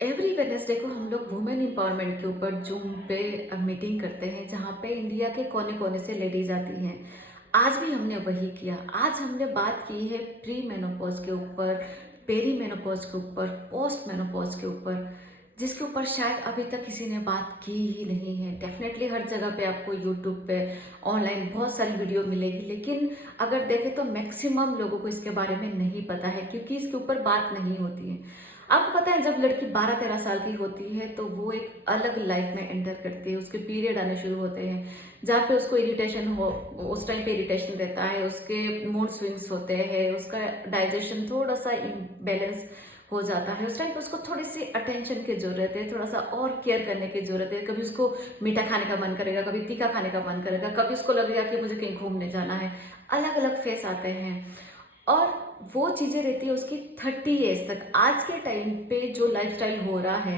Every Wednesday को हम लोग वुमेन एम्पावरमेंट के ऊपर जूम पे मीटिंग करते हैं, जहाँ पे इंडिया के कोने कोने से लेडीज आती हैं। आज भी हमने वही किया। आज हमने बात की है प्री मेनोपॉज के ऊपर, पेरी मेनोपॉज के ऊपर, पोस्ट मेनोपॉज के ऊपर, जिसके ऊपर शायद अभी तक किसी ने बात की ही नहीं है। डेफिनेटली हर जगह पे आपको यूट्यूब पे, ऑनलाइन बहुत सारी वीडियो मिलेगी, लेकिन अगर देखें तो मैक्सिमम लोगों को इसके बारे में नहीं पता है, क्योंकि इसके ऊपर बात नहीं होती है। आपको पता है, जब लड़की 12-13 साल की होती है तो वो एक अलग लाइफ में एंटर करती है। उसके पीरियड आने शुरू होते हैं, जहाँ पे उसको इरिटेशन हो, उस टाइम पे इरिटेशन रहता है, उसके मूड स्विंग्स होते हैं, उसका डाइजेशन थोड़ा सा इम्बैलेंस हो जाता है। उस टाइम पे उसको थोड़ी सी अटेंशन की जरूरत है, थोड़ा सा और केयर करने की जरूरत है। कभी उसको मीठा खाने का मन करेगा, कभी तीखा खाने का मन करेगा, कभी उसको लगेगा कि मुझे कहीं घूमने जाना है। अलग अलग फेस आते हैं और वो चीज़ें रहती है उसकी 30 एज तक। आज के टाइम पे जो लाइफस्टाइल हो रहा है,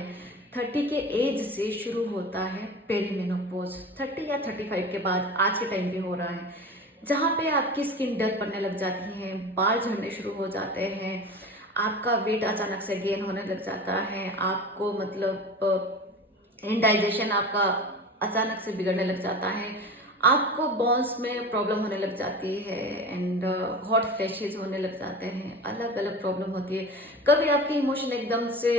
30 के एज से शुरू होता है पेरीमेनोपॉज। 30 या 35 के बाद आज के टाइम पे हो रहा है, जहाँ पे आपकी स्किन डल पड़ने लग जाती है, बाल झड़ने शुरू हो जाते हैं, आपका वेट अचानक से गेन होने लग जाता है, आपको मतलब इनडाइजेशन आपका अचानक से बिगड़ने लग जाता है, आपको बोन्स में प्रॉब्लम होने लग जाती है एंड हॉट फ्लैशेज होने लग जाते हैं। अलग अलग प्रॉब्लम होती है। कभी आपके इमोशन एकदम से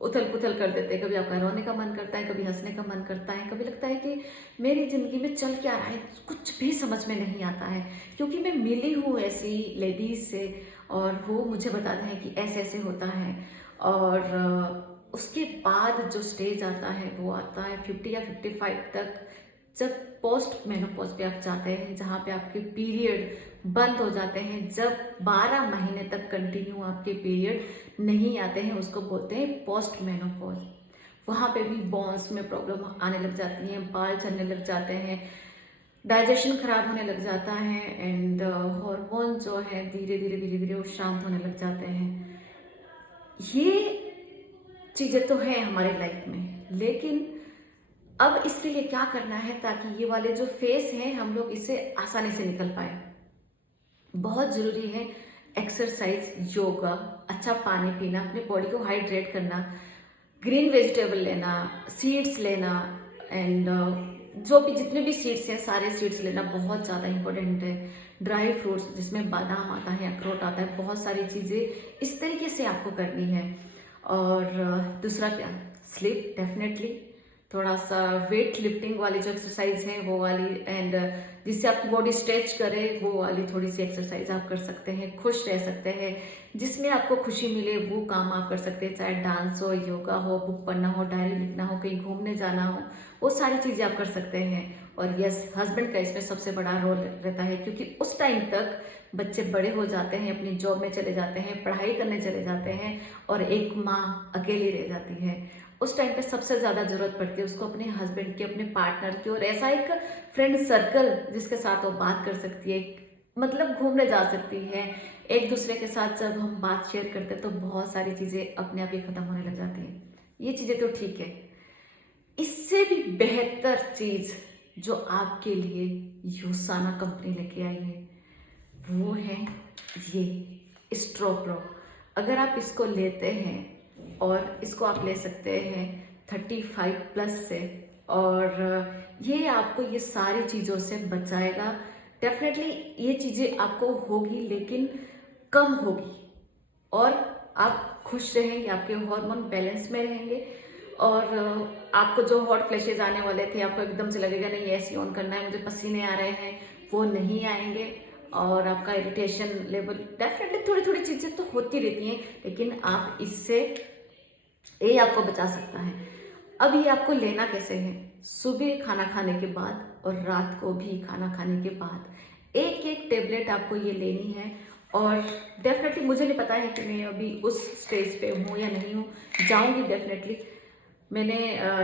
उथल पुथल कर देते हैं, कभी आपका रोने का मन करता है, कभी हंसने का मन करता है, कभी लगता है कि मेरी ज़िंदगी में चल क्या रहा है, कुछ भी समझ में नहीं आता है। क्योंकि मैं मिली हूँ ऐसी लेडीज से और वो मुझे बताते हैं कि ऐसे ऐसे होता है। और उसके बाद जो स्टेज आता है वो आता है 50 या 55 तक, जब पोस्ट मेनोपॉज पे आप जाते हैं, जहाँ पे आपके पीरियड बंद हो जाते हैं। जब 12 महीने तक कंटिन्यू आपके पीरियड नहीं आते हैं, उसको बोलते हैं पोस्ट मेनोपॉज। वहाँ पे भी बोन्स में प्रॉब्लम आने लग जाती है, बाल झड़ने लग जाते हैं, डाइजेशन खराब होने लग जाता है एंड हार्मोन जो है धीरे धीरे धीरे धीरे वो शांत होने लग जाते हैं। ये चीज़ें तो हैं हमारे लाइफ में, लेकिन अब इसके लिए क्या करना है ताकि ये वाले जो फेस हैं हम लोग इससे आसानी से निकल पाए। बहुत ज़रूरी है एक्सरसाइज, योगा, अच्छा पानी पीना, अपने बॉडी को हाइड्रेट करना, ग्रीन वेजिटेबल लेना, सीड्स लेना एंड जो भी जितने भी सीड्स हैं सारे सीड्स लेना बहुत ज़्यादा इम्पोर्टेंट है। ड्राई फ्रूट्स जिसमें बादाम आता है, अखरोट आता है, बहुत सारी चीज़ें इस तरीके से आपको करनी है। और दूसरा क्या, स्लीप डेफिनेटली, थोड़ा सा वेट लिफ्टिंग वाली जो एक्सरसाइज है वो वाली एंड जिससे आपकी बॉडी स्ट्रेच करे वो वाली थोड़ी सी एक्सरसाइज आप कर सकते हैं। खुश रह सकते हैं, जिसमें आपको खुशी मिले वो काम आप कर सकते हैं, चाहे डांस हो, योगा हो, बुक पढ़ना हो, डायरी लिखना हो, कहीं घूमने जाना हो, वो सारी चीज़ें आप कर सकते हैं। और यस, हस्बैंड का इसमें सबसे बड़ा रोल रहता है, क्योंकि उस टाइम तक बच्चे बड़े हो जाते हैं, अपनी जॉब में चले जाते हैं, पढ़ाई करने चले जाते हैं और एक माँ अकेली रह जाती है। उस टाइम पे सबसे ज़्यादा ज़रूरत पड़ती है उसको अपने हस्बैंड की, अपने पार्टनर की, और ऐसा एक फ्रेंड सर्कल जिसके साथ वो बात कर सकती है, मतलब घूमने जा सकती है। एक दूसरे के साथ जब हम बात शेयर करते हैं तो बहुत सारी चीज़ें अपने आप ही ख़त्म होने लग जाती हैं। ये चीज़ें तो ठीक है, इससे भी बेहतर चीज़ जो आपके लिए यूसाना कंपनी लेके आई है वो है ये स्ट्रो प्रो। अगर आप इसको लेते हैं, और इसको आप ले सकते हैं 35 प्लस से, और ये आपको ये सारी चीज़ों से बचाएगा। डेफिनेटली ये चीज़ें आपको होगी लेकिन कम होगी, और आप खुश रहेंगे, आपके हार्मोन बैलेंस में रहेंगे, और आपको जो हॉट फ्लैशेज आने वाले थे, आपको एकदम से लगेगा नहीं एसी ऑन करना है, मुझे पसीने आ रहे हैं, वो नहीं आएंगे। और आपका इरिटेशन लेवल, डेफिनेटली थोड़ी थोड़ी चीज़ें तो होती रहती हैं, लेकिन आप इससे, ये आपको बचा सकता है। अब ये आपको लेना कैसे है, सुबह खाना खाने के बाद और रात को भी खाना खाने के बाद एक एक टेबलेट आपको ये लेनी है। और डेफिनेटली मुझे नहीं पता है कि मैं अभी उस स्टेज पे हूँ या नहीं हूँ, जाऊँगी डेफिनेटली। मैंने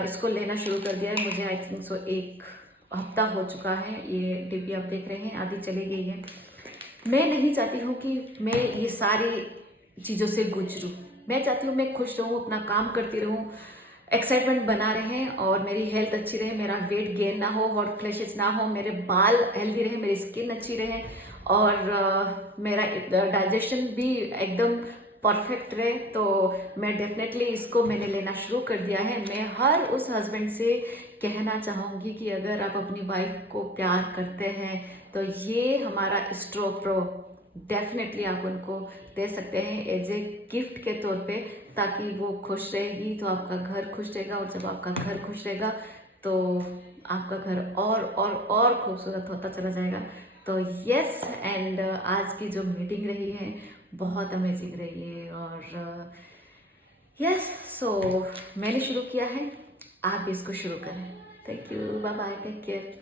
इसको लेना शुरू कर दिया है, मुझे आई थिंक सो 1 हफ्ता हो चुका है। ये डीपी आप देख रहे हैं आधी चली गई है। मैं नहीं चाहती हूँ कि मैं ये सारी चीज़ों से गुजरूँ। मैं चाहती हूँ मैं खुश रहूँ, अपना काम करती रहूँ, एक्साइटमेंट बना रहे और मेरी हेल्थ अच्छी रहे, मेरा वेट गेन ना हो, हॉट फ्लैशेस ना हो, मेरे बाल हेल्दी रहे, मेरी स्किन अच्छी रहे, और मेरा डाइजेशन भी एकदम परफेक्ट रहे। तो मैं डेफिनेटली इसको मैंने लेना शुरू कर दिया है। मैं हर उस हस्बैंड से कहना चाहूँगी कि अगर आप अपनी वाइफ को प्यार करते हैं तो ये हमारा स्ट्रो प्रो डेफिनेटली आप उनको दे सकते हैं एज ए गिफ्ट के तौर पे, ताकि वो खुश रहेगी तो आपका घर खुश रहेगा, और जब आपका घर खुश रहेगा तो आपका घर और खूबसूरत होता चला जाएगा। तो यस, एंड आज की जो मीटिंग रही है बहुत अमेजिंग रही है। और यस, सो मैंने शुरू किया है, आप भी इसको शुरू करें। Thank you, bye bye, take care.